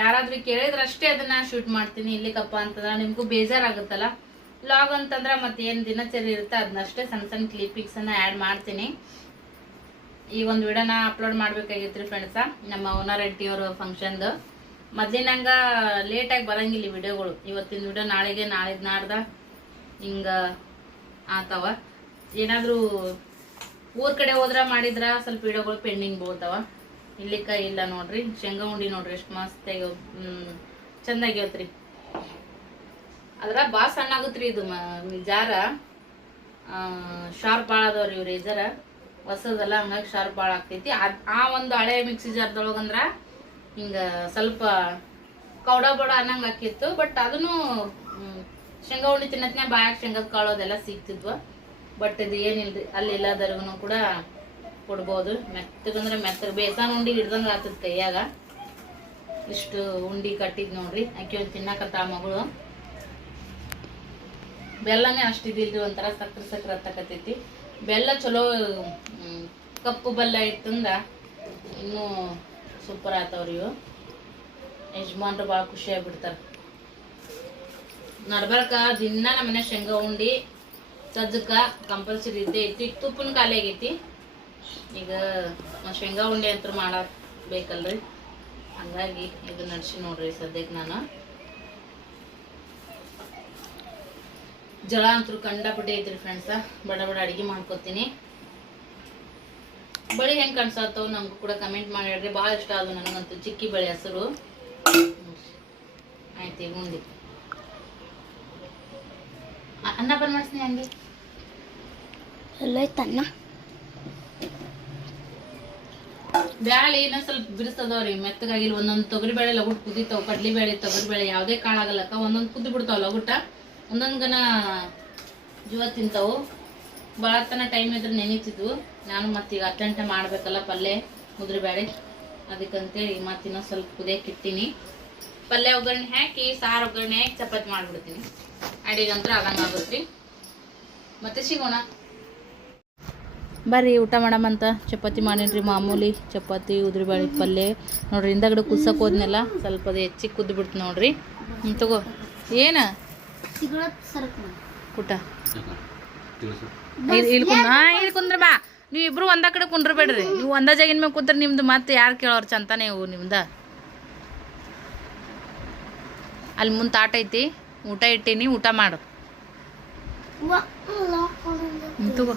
ಯಾರಾದ್ರೂ ಕೇಳಿದ್ರಷ್ಟೇ ಅದನ್ನ ಶೂಟ್ ಮಾಡ್ತೀನಿ. ಇಲ್ಲಿಕಪ್ಪ ಅಂತಂದ್ರೆ ನಿಮಗೂ ಬೇಜಾರಾಗುತ್ತಲ್ಲ. ಲಾಗ್ ಅಂತಂದ್ರೆ ಮತ್ತೆ ಏನು ದಿನಚರಿ ಇರುತ್ತೆ ಅದನ್ನಷ್ಟೇ ಸಣ್ಣ ಸಣ್ಣ ಕ್ಲಿಪಿಕ್ಸ್ ಅನ್ನ ಆ್ಯಡ್ ಮಾಡ್ತೀನಿ. ಈ ಒಂದು ವಿಡಿಯೋನ ಅಪ್ಲೋಡ್ ಮಾಡ್ಬೇಕಾಗಿತ್ರಿ ಫ್ರೆಂಡ್ಸ. ನಮ್ಮ ಓನರ್ ಅವ್ರ ಫಂಕ್ಷನ್ದು ಲೇಟ್ ಲೇಟಾಗಿ ಬರಂಗಿಲ್ಲ ವಿಡಿಯೋಗಳು. ಇವತ್ತಿನ ವಿಡಿಯೋ ನಾಳೆಗೆ ನಾಳೆ ನಾಡ್ದ ಹಿಂಗ ಆತವ. ಏನಾದರೂ ಊರ್ ಕಡೆ ಹೋದ್ರ ಮಾಡಿದ್ರ ಸ್ವಲ್ಪ ವಿಡಿಯೋಗಳು ಪೆಂಡಿಂಗ್ ಬೋಳ್ತಾವ. ಇಲ್ಲಿ ಕೈ ಇಲ್ಲ ನೋಡ್ರಿ, ಶೇಂಗಾ ಉಂಡಿ ನೋಡ್ರಿ ಎಷ್ಟು ಮಸ್ತ್ ಚಂದಾಗ್ಯವತ್ರಿ ಅದ್ರ ಭಾಳ ಸಣ್ಣ ಆಗುತ್ರಿ ಇದು ಜಾರ ಶಾರ್ಪ್ ಭಾಳ ಅದಾವ್ರಿ ಇವ್ರ ಜರ ಹೊಸದಲ್ಲ, ಹಂಗಾಗಿ ಶಾರ್ಪ್ ಭಾಳ ಆಗ್ತೈತಿ. ಅದ್, ಆ ಒಂದು ಹಳೆ ಮಿಕ್ಸಿ ಜಾರ್ದೊಳಗಂದ್ರ ಹಿಂಗ ಸ್ವಲ್ಪ ಕೌಡ ಬಡ ಅನ್ನಂಗ ಹಾಕಿತ್ತು, ಬಟ್ ಅದನ್ನು ಶೇಂಗಾ ಉಂಡಿ ತಿನ್ನತ್ನ ಬಾಯಾಗ ಶೇಂಗಾದ ಕಾಳು ಅದೆಲ್ಲ ಸಿಗ್ತಿದ್ವ. ಬಟ್ ಇದು ಏನಿಲ್ರಿ, ಅಲ್ಲಿ ಎಲ್ಲದರ್ಗು ಕೂಡ ಕೊಡ್ಬೋದು. ಮೆತ್ತಗಂದ್ರೆ ಮೆತ್ತಗ, ಬೇಸನ್ ಉಂಡಿ ಹಿಡ್ದಂಗೆ ಆತದ ಕೈಯಾಗ. ಇಷ್ಟು ಉಂಡಿ ಕಟ್ಟಿದ್ ನೋಡ್ರಿ ಆಕಿ ಒಂದು ತಿನ್ನಕತ್ತ ಮಗಳು. ಬೆಲ್ಲನೇ ಅಷ್ಟಿದಿಲ್ರಿ ಒಂಥರ ಸಕ್ಕರೆ ಸಕ್ಕರೆ ಹತ್ತಕತ್ತೈತಿ. ಬೆಲ್ಲ ಚಲೋ ಕಪ್ಪು ಬೆಲ್ಲ ಇತ್ತಂದ್ರೆ ಇನ್ನೂ ಸೂಪರ್ ಆತವ್ರಿ ಇವು. ಯಜಮಾನ್ರು ಭಾಳ ಖುಷಿ ಆಗ್ಬಿಡ್ತಾರ. ನಡ್ಬರ್ಕ ದಿನ ನಮ್ಮ ಮನೆ ಶೇಂಗಾ ಉಂಡಿ ಸಜ್ಜಕ ಕಂಪಲ್ಸರಿ ಇದ್ದೇ ಐತಿ ತುಪ್ಪನ ಖಾಲಿ ಆಗೈತಿ. ಈಗ ಶೇಂಗಾ ಉಂಡೆ ಅಂತ ಮಾಡಬೇಕಲ್ರಿ ಹಂಗಾಗಿ ಇದು ನಡೆಸಿ ನೋಡ್ರಿ ಸದ್ಯಕ್ಕೆ ನಾನು. ಜಳ ಅಂತೂ ಕಂಡಪಟ್ಟೆ ಐತ್ರಿ ಫ್ರೆಂಡ್ಸ ಬಡ ಬಡ ಅಡಿಗೆ ಮಾಡ್ಕೊತೀನಿ. ಬಳಿ ಹೆಂಗೆ ಕಾಣಿಸತ್ತವು ನಮಗೂ ಕೂಡ ಕಮೆಂಟ್ ಮಾಡಿ ಹೇಳ್ರಿ. ಭಾಳ ಇಷ್ಟ ಅದು ನನಗಂತೂ ಚಿಕ್ಕಿ ಬಳಿ ಹೆಸರು. ಆಯ್ತು, ಈಗ ಉಂಡಿ ಅನ್ನ ಬಂದ್ ಹಂಗೆ ಎಲ್ಲ ತನ್ನ ಬ್ಯಾಳಿ ಏನ ಸ್ವಲ್ಪ ಬಿಡಿಸ್ತದವ್ರಿ. ಮೆತ್ತಗಾಗಿಲ್ಲ ಒಂದೊಂದು ತೊಗರಿ ಬೇಳೆ ಲಗುಟ್ ಕುದಿತಾವ. ಕಡ್ಲಿ ಬೇಳೆ ತೊಗರಿ ಬೇಳೆ ಯಾವುದೇ ಕಾಳಾಗಲ್ಲಕ್ಕ ಒಂದೊಂದು ಕುದ್ದು ಬಿಡ್ತಾವ ಲಗುಟ ಒಂದೊಂದು ಗನ ಜೀವ ತಿಂತಾವು. ಭಾಳ ತನ ಟೈಮ್ ಇದ್ರೆ ನೆನೀತಿದ್ವು. ನಾನು ಮತ್ತೀಗ ಅತ್ಯಂತ ಮಾಡ್ಬೇಕಲ್ಲ ಪಲ್ಯ ಮುದ್ರಿ ಬೇಳೆ ಅದಕ್ಕಂತೇಳಿ ಮತ್ತೆ ಇನ್ನೊಂದು ಸ್ವಲ್ಪ ಕುದಿಯಕ್ಕೆ ಇಟ್ಟಿನಿ. ಪಲ್ಯ ಒಗ್ಗರಣೆ ಹಾಕಿ, ಸಾರು ಒಗ್ಗರಣೆ ಹಾಕಿ, ಚಪಾತಿ ಮಾಡ್ಬಿಡ್ತೀನಿ. ಅಡಿಗಂತ್ರ ಅದಂಗೆ ಆಗುತ್ತೆ. ಮತ್ತೆ ಸಿಗೋಣ. ಬರ್ರಿ, ಊಟ ಮಾಡಮಂತ ಚಪಾತಿ ಮಾಡೀನಿ ಮಾಮೂಲಿ. ಚಪಾತಿ ಉದ್ರಿಬೇಳೆ ಪಲ್ಯ. ನೋಡ್ರಿ, ಹಿಂದಗಡೆ ಕುದ್ಸಕ್ಕೆ ಹೋದ್ನೆಲ್ಲ ಸ್ವಲ್ಪ ಅದು ಹೆಚ್ಚಿ ಕುದ್ದು ಬಿಡ್ತು ನೋಡ್ರಿ. ಹ್ಞೂ ತಗೋ. ಏನ? ಊಟ. ಇಲ್ಲಿ ಬಾ. ನೀವು ಇಬ್ರು ಒಂದ ಕಡೆ ಕುಂಡ್ರಬೇಡ್ರಿ ನೀವು ಒಂದ ಜಾಗಿನ ಮೇಲೆ ಕೂತ್ರೆ ನಿಮ್ದು ಮತ್ತೆ ಯಾರು ಕೇಳೋರ್ ಚಂತಾನೆ ಇವು ನಿಮ್ದ. ಅಲ್ಲಿ ಮುಂದೆ ತಾಟ ಐತಿ. ಊಟ ಇಟ್ಟೀನಿ, ಊಟ ಮಾಡು. ತಗೋ.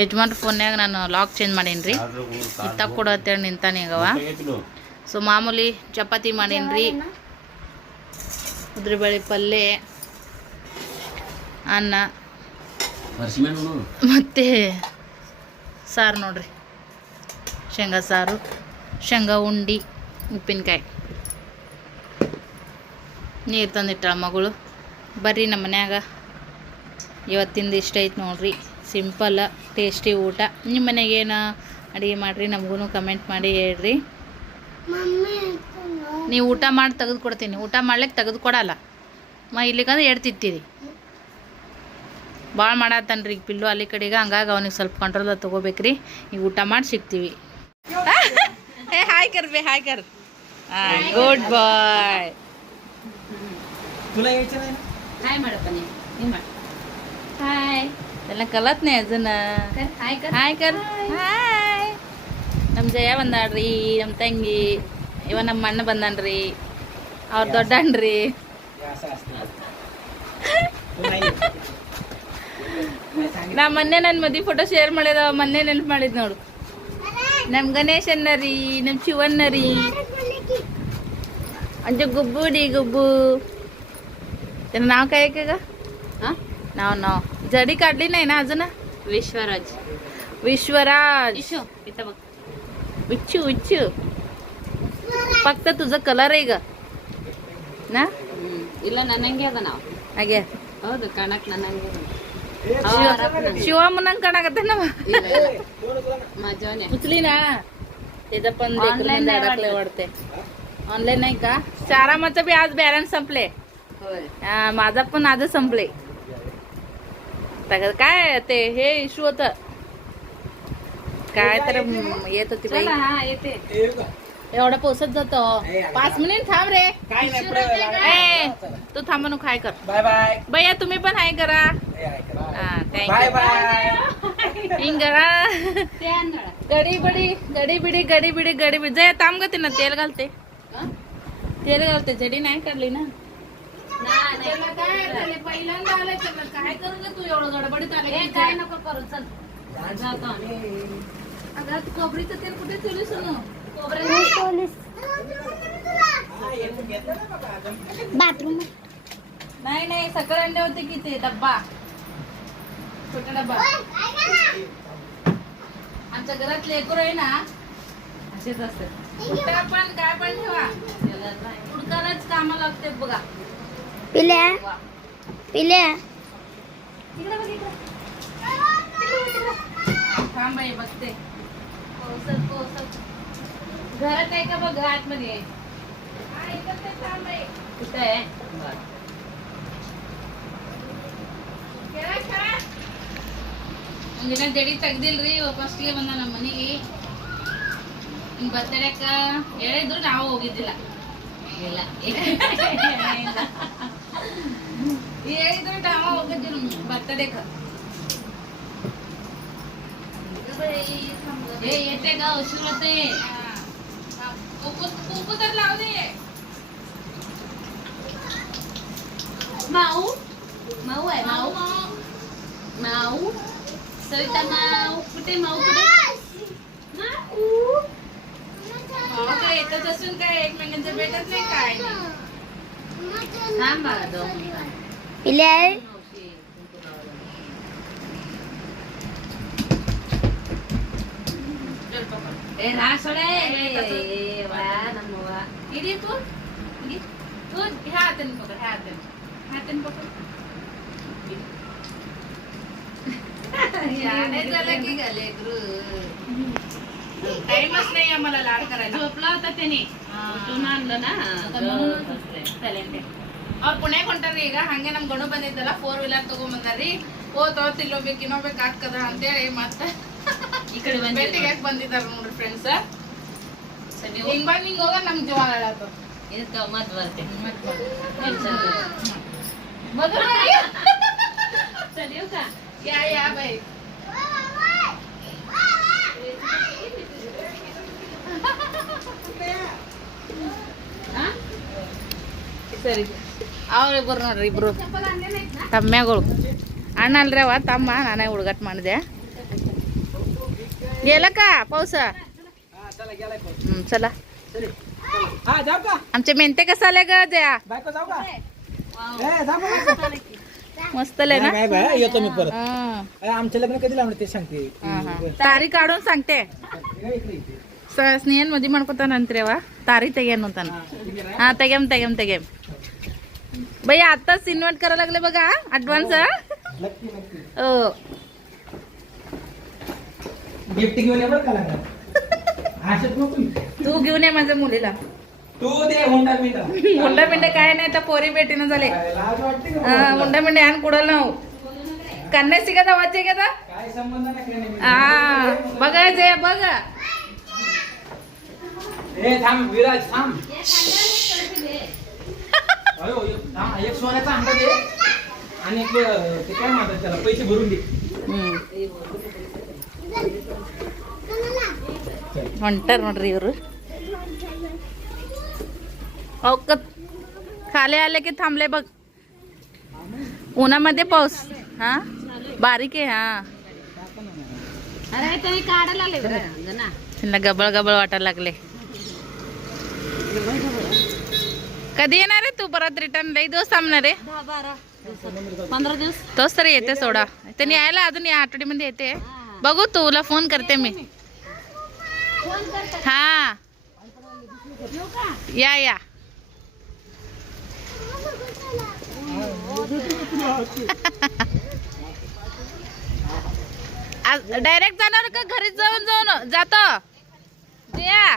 ಯಜಮಾನ್ರ ಫೋನ್ಯಾಗ ನಾನು ಲಾಕ್ ಚೇಂಜ್ ಮಾಡೀನಿ ರೀ ಇತ್ತ ಕೊಡು ಅಂತೇಳಿ ನಿಂತಾನೆ ಈಗವ ಸೊ ಮಾಮೂಲಿ ಚಪಾತಿ ಮಾಡೀನಿ ರೀ ಉದ್ರಿಬೇಳೆ ಪಲ್ಯ ಅನ್ನ, ಮತ್ತೆ ಸಾರು ನೋಡ್ರಿ. ಶೇಂಗಾ ಸಾರು, ಶೇಂಗಾ ಉಂಡಿ, ಉಪ್ಪಿನಕಾಯಿ. ನೀರು ತಂದಿಟ್ಟ ಮಗಳು. ಬರ್ರಿ ನಮ್ಮ ಮನ್ಯಾಗ. ಇವತ್ತಿಂದ ಇಷ್ಟ ಐತೆ ನೋಡ್ರಿ. ಸಿಂಪಲ್ ಟೇಸ್ಟಿ ಊಟ. ನಿಮ್ಮ ಮನೆಗೇನು ಏನು ಅಡುಗೆ ಮಾಡಿರಿ ನಮಗೂ ಕಮೆಂಟ್ ಮಾಡಿ ಹೇಳ್ರಿ. ಮಮ್ಮಿ ನೀವು ಊಟ ಮಾಡಿ ತೆಗೆದು ಕೊಡ್ತೀನಿ ಊಟ ಮಾಡ್ಲಿಕ್ಕೆ ತೆಗೆದು ಕೊಡಲ್ಲ ಮ ಇಲ್ಲಿಗಂದ್ರೆ ಎಡ್ತಿತ್ತೀರಿ ಭಾಳ ಮಾಡತ್ತನ್ರಿ ಈಗ ಪಿಲ್ಲು ಅಲ್ಲಿ ಕಡೆಗೆ. ಹಂಗಾಗಿ ಅವ್ನಿಗೆ ಸ್ವಲ್ಪ ಕಂಟ್ರೋಲ್ ತೊಗೋಬೇಕ್ರಿ. ಈಗ ಊಟ ಮಾಡಿ ಸಿಗ್ತೀವಿ. ಏ ಹಾಯ್ ಕರ್. ಬೇ ಹಾಯ್ ಕರ್ ಗುಡ್ ಬಾಯ್ ಹಾಯ್ ಮಾಡಪ್ಪ ನೀವು ಹಾಯ್ ಎಲ್ಲ ಕಲತ್ನೆ ಅದನ್ನ ಹಾಯ್ ಹಾಯ್ ಕರ್ ಹಾಯ್ ನಮ್ಮ ಜಯ ಬಂದಾಳ್ರಿ ನಮ್ಮ ತಂಗಿ ಇವ ನಮ್ಮ ಅಣ್ಣ ಬಂದಾನ್ರಿ ಅವ್ರ ದೊಡ್ಡ ಅಣ್ಣ್ರಿ ನಾ ಮೊನ್ನೆ ನನ್ನ ಮದ್ವೆ ಫೋಟೋ ಶೇರ್ ಮಾಡಿದ ಮೊನ್ನೆ ನೆನ್ಪು ಮಾಡಿದ್ ನೋಡು ನಮ್ಮ ಗಣೇಶ್ ಅಣ್ಣ ರೀ ನಮ್ಮ ಶಿವಣ್ಣ ರೀ ಅಂಜ ಗುಬ್ಬು ಡಿ ಗುಬ್ಬು त्याला नाव काय आहे का ग नाव नाव जडी काढली नाही ना अजून? विश्वराज. विश्वराज. इशू इथं फक्त तुझं कलर आहे गा. ना? ಇಲ್ಲ ನನಂಗೆ ಅದ ನಾವು ಹಾಗೆ ಹೌದು ಕಾಣಕ್ ನನಂಗೆ शिवा. म्हणून कणाकते ना उचली ना. त्याचं पण ऑनलाईन अडकले वाटते. ऑनलाईन नाही का? चारामाचा बी आज बॅलन्स संपले. माझा पण आज संपले. त्याच्यात काय ते? हे इश्यू होत. काय तर येत होती बाई. चला हा येते. एवढा पोसत जातो. पाच मिनिट थांब रे. ए तू थांब म्हणून काय कर. Bye bye. भैया तुम्ही पण हाय करा. हा बाय थँक्यू बाय. गडी बिडी गडी बिडी गडी बिडी गडी बिडी जय थांब ग तिनं. तेल घालते. तेल घालते. जडी नाही काढली ना. त्याला काय? पहिल्यांदा त्याला काय करू ग तू एवढं गडबडीत आले? की काय नको करू चल. जातो आम्ही. अगं तू खोबरीचं तेल कुठे बाथरूम. नाही नाही सकाळ अंडे होते की ते डब्बा. छोटा डब्बा. आमच्या घरात लेकरू आहे ना असेच असतात. कुठं पण काय पण ठेवा. उडकालाच कामा लागते बघा. पिल्या वा. पिल्या इकडे बघ इकडे थांब बाई बघते पोसत पोसत घरात आहे का बघ आतमध्ये आहे. हा, इकडे ते थांब बाई. कुठं आहे खेळा, खेळा. ಮುಂದಿನ ಜಡಿ ತೆಗ್ದಿಲ್ರಿ ಫಸ್ಟ್ಗೆ ಬಂದ ನಮ್ಮ ಮನೆಗೆ ಹಿಂಗ್ ಬರ್ತಡೇಕ ಹೇಳಿದ್ರು ನಾವು ಹೋಗಿದ್ದಿಲ್ಲ ಇಲ್ಲ ఏ ఇద్దరు డామా ఒక భర్త हे येते का उशीर होते कुंकू तर लावू माऊ माऊ आहे माऊ माऊ सविता माऊ कुठे माऊ कुठे काय येतच असून काय एक महिन्याचं भेटत नाही काय ఇలే ఏ రాసడే వా నమ్మవ ఇది తూ ఇది తూ హ్యాతన్ పకడ్ హ్యాతన్ హ్యాతన్ పకడ్ యానే జలకి గలేగ్రు टाइमच नाही आम्हाला लाड करायला झोपला होता त्याने ಹಾ. उठून आणलं ना आता म्हणूनच ಸೈಲೆಂಟ್ ಅವ್ರು ಪುಣ್ಯಾಗ ಹೊಂಟಾರ್ರಿ ಈಗ ಹಂಗೆ ನಮ್ ಗಣು ಬಂದಿದ್ದಲ್ಲ ಫೋರ್ ವೀಲರ್ ತಗೊಂಬಂದಾರ್ರಿ ಓ ತಗೋತ್ ಇಲ್ಲೋಗ್ಬೇಕು ಇನ್ನೋಗ್ಬೇಕು ಆಗ್ತದ ಅಂತೇಳಿ ಮತ್ತೆ ಈ ಕಡೆ ಬಂದಿಲ್ಲ. ಭೇಟಿಗೆ ಯಾಕೆ ಬಂದಿದಾರ ನೋಡ್ರಿ ಫ್ರೆಂಡ್ಸ್ ಸರಿ ಹಿಂಗ್ ಬಂದ್ ಹಿಂಗ್ ಹೋಗ ನಮ್ ಜೀವ ಹೇಳತ್ತ ಇದಕ್ಕೆ ಮತ್ ಬರ್ತೇನೆ ಮೊದಲು ಸರಿ ಹೋಗ ಯಾ ಯಾ ಬೈ ಸರಿ ಅವ್ರಿಬ್ರು ನೋಡ್ರಿ ಇಬ್ರು ತಮ್ಮ್ಯಾಗಳು ಅಣ್ಣ ಅಲ್ರಿ ಅವ ತಮ್ಮ ನಾನೇ ಹುಡುಗಾಟ ಮಾಡಿದೆ गेलं का पाऊस हम्म, चला हा जाऊ का आमचे मेंते कसं आले ग जया बायको जाऊ का ए, जाऊ का? मस्त लय ना नाही बाय येतो मी परत हं. ए, आमचं लग्न कधी लावणार ते सांगते हा, हा. तारी काढून सांगते ಸಾಸ್ನಿ ಏನು ಮದುವೆ ಮಾಡ್ಕೊತಾನಂತ್ರೇವ ತಾರಿ ತೆಗಿಯನು ತಾನ ಹಾಂ ತೆಗೆಮ್ ತೆಗೆಮ್ ತೆಗೆಮ್ भैया आत्ताच इन्व्हाइट करायला लागले बघा ऍडव्हान्स हो तू घेऊन ये माझ्या मुलीला तू दे हुंडा मुंडा काय नाही तर पोरी भेटी ना झाले काय लाज वाटते मुंडा मिंडे कुडाल ना कन्या शिकत वाचे का काय बघा बघायचे बघ ए थांब विराज थांब अयो एक थांब, एक सोन्याचा अंडा दे आणि एक अं, ते काय म्हणतात त्याला पैसे भरून दे हम्म. चल. ಹೊಂಟಾರ ನೋಡ್ರಿ ಇವರು अवक खाली आले की थांबले बघ उन्हामध्ये पाऊस हा बारीक आहे हा अरे त्यांनी काढायला आले ना त्यांना गबळ गबळ वाटायला लागले कधी येणार आहे तू परत रिटर्न लई दिवस थांबणार आहे. तोच तरी येते सोडा. त्यांनी यायला अजून या आठवडीमध्ये येते. बघू तुला फोन करते मी. हा. या या. डायरेक्ट जाणार का घरीच जाऊन जाऊन? जात. या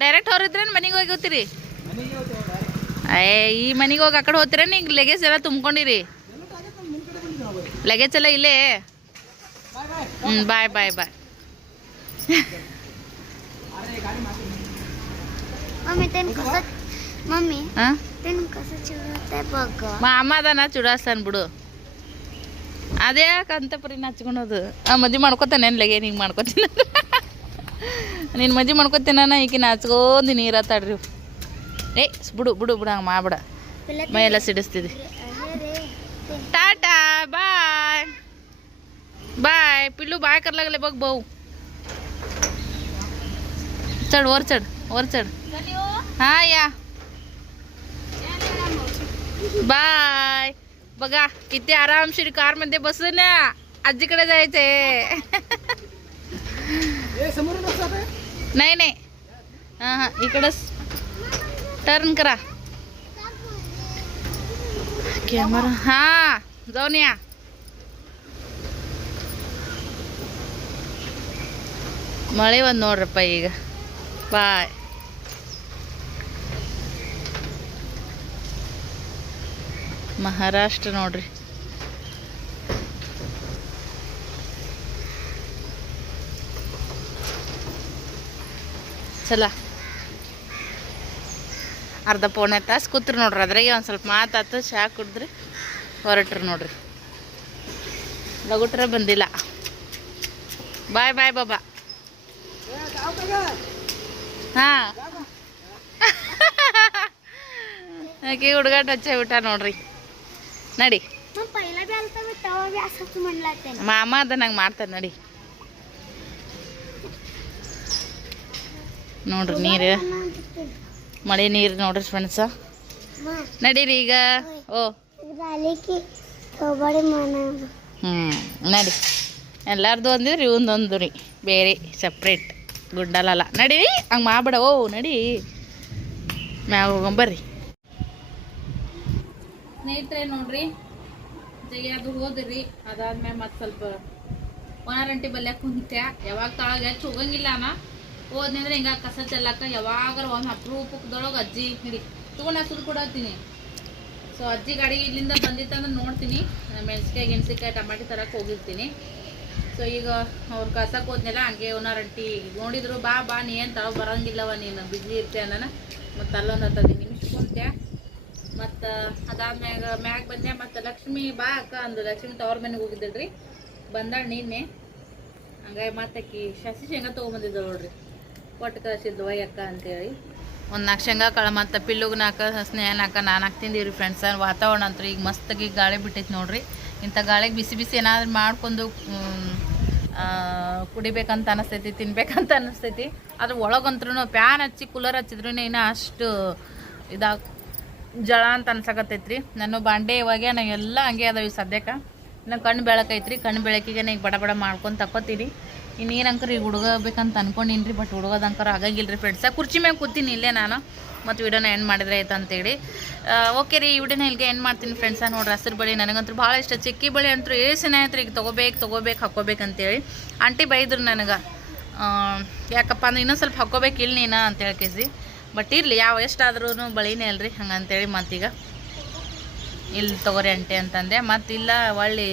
ಡೈರೆಕ್ಟ್ ಹೊರಿದ್ರೇನು ಮನೆಗೆ ಹೋಗಿ ಹೋಗ್ತೀರಿ ಏಯ್ ಈ ಮನೆಗೆ ಹೋಗಿ ಆ ಕಡೆ ಹೋಗ್ತೀರೇನು? ಹಿಂಗೆ ಲಗೇಜ್ ಎಲ್ಲ ತುಂಬ್ಕೊಂಡಿರಿ. ಲಗೇಜ್ ಎಲ್ಲ ಇಲ್ಲೇ. ಹ್ಞೂ ಬಾಯ್ ಬಾಯ್ ಬಾಯ್ ಮಾಮ ಚುಡಾಸ್ತಾನ ಬಿಡು. ಅದೇ ಕಂತಪುರಿ ನಚ್ಕೊಳೋದು ಮದ್ವೆ ಮಾಡ್ಕೊತಾನೇನು ಲಗೇನ್ ಹಿಂಗೆ ಮಾಡ್ಕೊತೀನಿ ನೀನು ಮದ್ವೆ ಮಾಡ್ಕೊತೀನ ಈಕಿ ನಾಚ್ಕೋದು ನೀರು ತಡ್ರಿ ಏ ಬಿಡು ಬಿಡು ಬಿಡು ಹಂಗೆ ಮಾಡ್ಬಿಡ तुला ಮೈ ಎಲ್ಲ ಸಿಡಿಸ್ತಿದ್ದಿ अरे रे ते टाटा बाय बाय पिल्लू बाय कर लागले बघ भाऊ चढ वर चढ वर चढ हा या बाय बघा किती आरामशीर कार मध्ये बसून आजीकडे जायचंय ए समोरून असं आहे? नाही नाही हा हा इकडंच टर्न करा कॅमेरा हा जाऊन या ಮಳೆ ಒಂದು ನೋಡ್ರಪ್ಪ ಈಗ ಬಾಯ್ ಮಹಾರಾಷ್ಟ್ರ ನೋಡ್ರಿ ಸಲ ಅರ್ಧ ಪೌಣೆ ತಾಸು ಕೂತ್ರಿ ನೋಡ್ರಿ ಅದ್ರಾಗೆ ಒಂದು ಸ್ವಲ್ಪ ಮಾತಾತು ಶಾ ಕುಡಿದ್ರಿ ಹೊರಟ್ರಿ ನೋಡ್ರಿ. ಲಗುಟ್ರೆ ಬಂದಿಲ್ಲ. ಬಾಯ್ ಬಾಯ್ ಬಾಬಾ. ಹಾಂ. ಆಕೆ ಹುಡುಗಾಟ ಟಚ್ ಬಿಟ್ಟ ನೋಡ್ರಿ ನಡಿ ಮಾಮ ಅದ ನಂಗೆ ಮಾಡ್ತಾರೆ ನಡಿ. ನೋಡ್ರಿ ನೀರು. ಮಳೆ ನೀರು ನೋಡ್ರಿ ಫ್ರೆಂಡ್ಸ ನಡೀರಿ ಈಗ. ಓ. ಹ್ಞೂ ನಡಿ. ಎಲ್ಲಾರ್ದು ಒಂದಿದ್ರಿ. ಇವಂದೊಂದು ರೀ ಬೇರೆ ಸಪ್ರೇಟ್ ಗುಡ್ಡಲ್ಲ ನಡೀರಿ, ಹಂಗೆ ಮಾಡಬೇಡ. ಓ, ನಡಿ. ಮ್ಯಾಗ ಹೋಗೊಂಬರ್ರಿ ಸ್ನೇಹಿತರೆ, ನೋಡ್ರಿ. ಅದು ಹೋದ್ರಿ. ಅದಾದ್ಮೇಲೆ ಮತ್ತೆ ಸ್ವಲ್ಪ ಒಣ ರಂಟಿ ಬಲ್ಯಾಕ ಕುಂತ್ಯ. ಯಾವಾಗ ತಳಗೆ ಹೆಚ್ಚು ಹೋಗಂಗಿಲ್ಲ ಅಮ್ಮ ಹೋದ್ನಿ ಅಂದ್ರೆ ಹಿಂಗ ಕಸ ಚೆಲ್ಲಾಕ ಯಾವಾಗಾರ ಒಂದು ಅಪ್ರೂಪದೊಳಗೆ ಅಜ್ಜಿ ಹಿಡಿ ತಗೊಂಡು ಹಸುದು ಕೊಡತ್ತೀನಿ ಸೊ ಅಜ್ಜಿ ಗಾಡಿ ಇಲ್ಲಿಂದ ಬಂದಿತ್ತಂದ್ರೆ ನೋಡ್ತೀನಿ. ಮೆಣಸಿಕಾಯಿ ಗಿಣಸಿಕಾಯಿ ಟಮಾಟಿ ತರಕ್ಕೆ ಹೋಗಿರ್ತೀನಿ. ಸೊ ಈಗ ಅವ್ರು ಕಸಕ್ಕೆ ಹೋದ್ನೆಲ್ಲ ಹಂಗೆ ಒಂದಾರಂಟಿ ನೋಡಿದ್ರು, ಬಾ ಬಾ, ನೀ ಏನು ತಾವು ಬರೋಂಗಿಲ್ಲವ, ನೀನು ಬಿಸಿ ಇರ್ತೀಯ ನಾನು ಮತ್ತು ಅಲ್ಲೊಂದು ಹತ್ತೈದು ನಿಮಿಷ ಕುಂತೆ ಮತ್ತು, ಅದಾದ್ಮ್ಯಾಗ ಮ್ಯಾಗ ಬಂದೆ, ಮತ್ತು ಲಕ್ಷ್ಮಿ, ಬಾ ಅಕ್ಕ, ಅಂದು ಲಕ್ಷ್ಮಿ ತವ್ರ ಮನೆಗೆ ಹೋಗಿದ್ದಳ್ರಿ. ಬಂದಾಳ ನೀನೆ ಹಂಗಾಗಿ ಮತ್ತಕ್ಕಿ ಶಶಿ ಶೇಂಗಾ ತೊಗೊಂಬಂದಿದ್ದಳು ನೋಡ್ರಿ. ಕೊಟ್ಟು ಕಳಿಸಿದ್ದು ಅಕ್ಕ ಅಂತೇಳಿ. ಒಂದು ನಾಲ್ಕು ಶೇಂಗಾ, ಕಾಳು ಮತ್ತು ಪಿಲ್ಲುಗ್ ನಾಕ ಸ್ನೇಹ ನಾಕ ನಾನು ನಾಲ್ಕು ತಿಂದೀವಿ ರೀ ಫ್ರೆಂಡ್ಸ್ ವಾತಾವರಣ ಅಂತ ಈಗ ಮಸ್ತಾಗಿ ಗಾಳಿ ಬಿಟ್ಟೈತೆ ನೋಡ್ರಿ. ಇಂಥ ಗಾಳಿಗೆ ಬಿಸಿ ಬಿಸಿ ಏನಾದ್ರು ಮಾಡ್ಕೊಂಡು ಕುಡಿಬೇಕಂತ ಅನಿಸ್ತೈತಿ, ತಿನ್ಬೇಕಂತ ಅನಿಸ್ತೈತಿ. ಅದ್ರ ಒಳಗಂತ್ರೂ ಪ್ಯಾನ್ ಹಚ್ಚಿ, ಕೂಲರ್ ಹಚ್ಚಿದ್ರೂ ಇನ್ನೂ ಅಷ್ಟು ಇದಾಗ ಜಳ ಅಂತ ಅನ್ಸಕತ್ತೈತ್ರಿ. ನಾನು ಬಾಂಡೆ ಇವಾಗ ನಾನು ಎಲ್ಲ ಹಂಗೆ ಅದಾವ ಸದ್ಯಕ್ಕೆ. ನಾನು ಕಣ್ಣು ಬೆಳಕೈತ್ರಿ, ಕಣ್ಣು ಬೆಳಕಿಗೆ ಈಗ ಬಡ ಬಡ ಮಾಡ್ಕೊಂಡು ತಕೋತೀರಿ ಇನ್ನೇನು ಅಂಕರ್ ಈಗ ಹುಡುಗಬೇಕಂತ ಅನ್ಕೊಂಡಿನಿ ರೀ ಬಟ್ ಹುಡುಗೋದಂಕರ ಆಗಂಗಿಲ್ಲ ರೀ ಫ್ರೆಂಡ್ಸ ಕುರ್ಚಿ ಮ್ಯಾಗ ಕೂತೀನಿ ಇಲ್ಲೇ ನಾನು. ಮತ್ತು ವಿಡಿಯೋನ ಎಂಡ್ ಮಾಡಿದ್ರೆ ಆಯ್ತು ಅಂತೇಳಿ. ಓಕೆ ರೀ, ಈ ವಿಡಿಯೋನ ಇಲ್ಲಿಗೆ ಎಂಡ್ ಮಾಡ್ತೀನಿ ಫ್ರೆಂಡ್ಸ ನೋಡ್ರಿ, ಹಸಿರು ಬಳಿ ನನಗಂತೂ ಭಾಳ ಇಷ್ಟ. ಚಿಕ್ಕಿ ಬಳಿ ಅಂತೂ ಏಸಿನ ಆಯ್ತು ಈಗ ತೊಗೋಬೇಕು ತೊಗೋಬೇಕು, ಹಾಕ್ಕೋಬೇಕಂತೇಳಿ. ಆಂಟಿ ಬೈದ್ರು ನನಗೆ ಯಾಕಪ್ಪ ಅಂದ್ರೆ ಇನ್ನೊಂದು ಸ್ವಲ್ಪ ಹಾಕ್ಕೋಬೇಕು ಇಲ್ಲಿ ನೀನು ಅಂತ ಹೇಳ್ಕೇಸಿ ಬಟ್ ಇರಲಿ, ಯಾವ ಎಷ್ಟಾದ್ರೂ ಬಳಿನೇ ಅಲ್ರಿ ಹಂಗಂತೇಳಿ ಮತ್ತೀಗ. ಇಲ್ಲಿ ತಗೋರಿ ಅಂಟೆ ಅಂತಂದೆ. ಮತ್ತಿಲ್ಲ ಒಳ್ಳೆ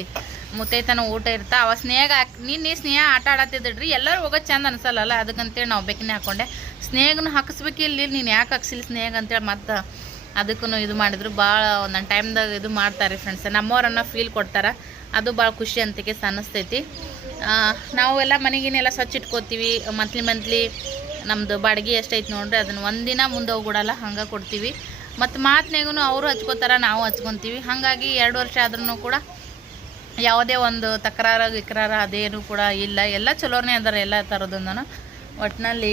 ಮುತ್ತೈತನ ಊಟ ಇರ್ತಾ ಅವ ಸ್ನೇಹ ನಿನ್ನೆ ಸ್ನೇಹ ಆಟ ಆಡತ್ತಿದ್ರಿ ಎಲ್ಲರೂ ಹೋಗೋದು ಚಂದ ಅನ್ಸಲ್ಲಲ್ಲ ಅದಕ್ಕಂತೇಳಿ ನಾವು ಬೇಕಿನೇ ಹಾಕೊಂಡೆ. ಸ್ನೇಹನ ಹಾಕಿಸ್ಬೇಕಿಲ್ಲ ಇಲ್ಲಿ ನೀನು ಯಾಕೆ ಹಾಕ್ಸಿಲ್ಲ ಸ್ನೇಹ ಅಂತೇಳಿ ಮತ್ತು ಅದಕ್ಕೂ ಇದು ಮಾಡಿದ್ರು. ಭಾಳ ಒಂದೊಂದು ಟೈಮ್ದಾಗ ಇದು ಮಾಡ್ತಾರೆ ಫ್ರೆಂಡ್ಸ್ ನಮ್ಮವ್ರನ್ನ ಫೀಲ್ ಕೊಡ್ತಾರೆ. ಅದು ಭಾಳ ಖುಷಿ ಅಂತಿಕೆ ಅನ್ನಿಸ್ತೈತಿ ಆ, ನಾವು ಎಲ್ಲ ಮನೆಗಿನೆಲ್ಲ ಸ್ವಚ್ಛ ಇಟ್ಕೋತೀವಿ. ಮಂತ್ಲಿ ಮಂತ್ಲಿ ನಮ್ಮದು ಬಾಡಿಗೆ ಎಷ್ಟೈತೆ ನೋಡ್ರಿ ಅದನ್ನು ಒಂದಿನ ಮುಂದೆ ಹೋಗ್ಬಿಡಲ್ಲ ಹಂಗೆ ಕೊಡ್ತೀವಿ. ಮತ್ತು ಮಾತ್ನಾಗೂ ಅವರು ಹಚ್ಕೋತಾರ ನಾವು ಹಚ್ಕೊತೀವಿ. ಹಾಗಾಗಿ ಎರಡು ವರ್ಷ ಆದ್ರೂ ಕೂಡ ಯಾವುದೇ ಒಂದು ತಕರಾರ ವಿಕ್ರಾರ ಅದೇನು ಕೂಡ ಇಲ್ಲ. ಎಲ್ಲ ಚಲೋನೇ ಅದರ ಎಲ್ಲ ಥರದೊಂದನು ಒಟ್ಟಿನಲ್ಲಿ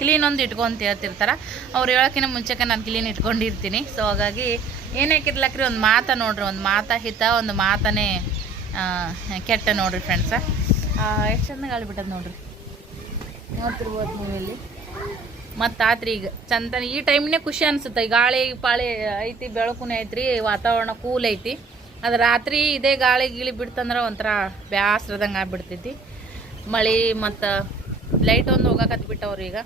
ಕ್ಲೀನ್ ಒಂದು ಇಟ್ಕೊಂತ ಹೇಳ್ತಿರ್ತಾರೆ. ಅವ್ರು ಹೇಳೋಕ್ಕಿಂತ ಮುಂಚೆಗೆ ನಾನು ಕ್ಲೀನ್ ಇಟ್ಕೊಂಡಿರ್ತೀನಿ. ಸೊ ಹಾಗಾಗಿ ಏನೇ ಕಿರ್ಲಕ್ರಿ ಒಂದು ಮಾತ ನೋಡ್ರಿ. ಒಂದು ಮಾತ ಹಿತ ಒಂದು ಮಾತನೇ ಕೆಟ್ಟ ನೋಡ್ರಿ ಫ್ರೆಂಡ್ಸ ಎಷ್ಟು ಚಂದ ಗಾಳಿ ಬಿಟ್ಟದ ನೋಡ್ರಿ? ನೋಡ್ತಿರ್ಬೋದು ನೀವು ಇಲ್ಲಿ ಮತ್ತು ಆತ್ರಿ ಈಗ. ಚಂದ ಈ ಟೈಮ್ನೇ ಖುಷಿ ಅನಿಸುತ್ತೆ. ಗಾಳಿ ಪಾಳಿ ಐತಿ ಬೆಳಕುನೇ ಐತ್ರಿ ವಾತಾವರಣ ಕೂಲ್ ಐತಿ. ಅದು ರಾತ್ರಿ ಇದೇ ಗಾಳಿ ಗಿಳಿ ಬಿಡ್ತಂದ್ರೆ ಒಂಥರ ಬ್ಯಾಸ್ರದಂಗೆ ಆಗ್ಬಿಡ್ತೈತಿ. ಮಳೆ ಮತ್ತು ಲೈಟ್ ಒಂದು ಹೋಗಕತ್ಬಿಟ್ಟವ್ರಿ ಈಗ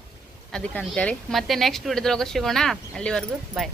ಅದಕ್ಕಂತೇಳಿ ಮತ್ತೆ ನೆಕ್ಸ್ಟ್ ವಿಡಿಯೋದೊಳಗೆ ಸಿಗೋಣ. ಅಲ್ಲಿವರೆಗೂ ಬಾಯ್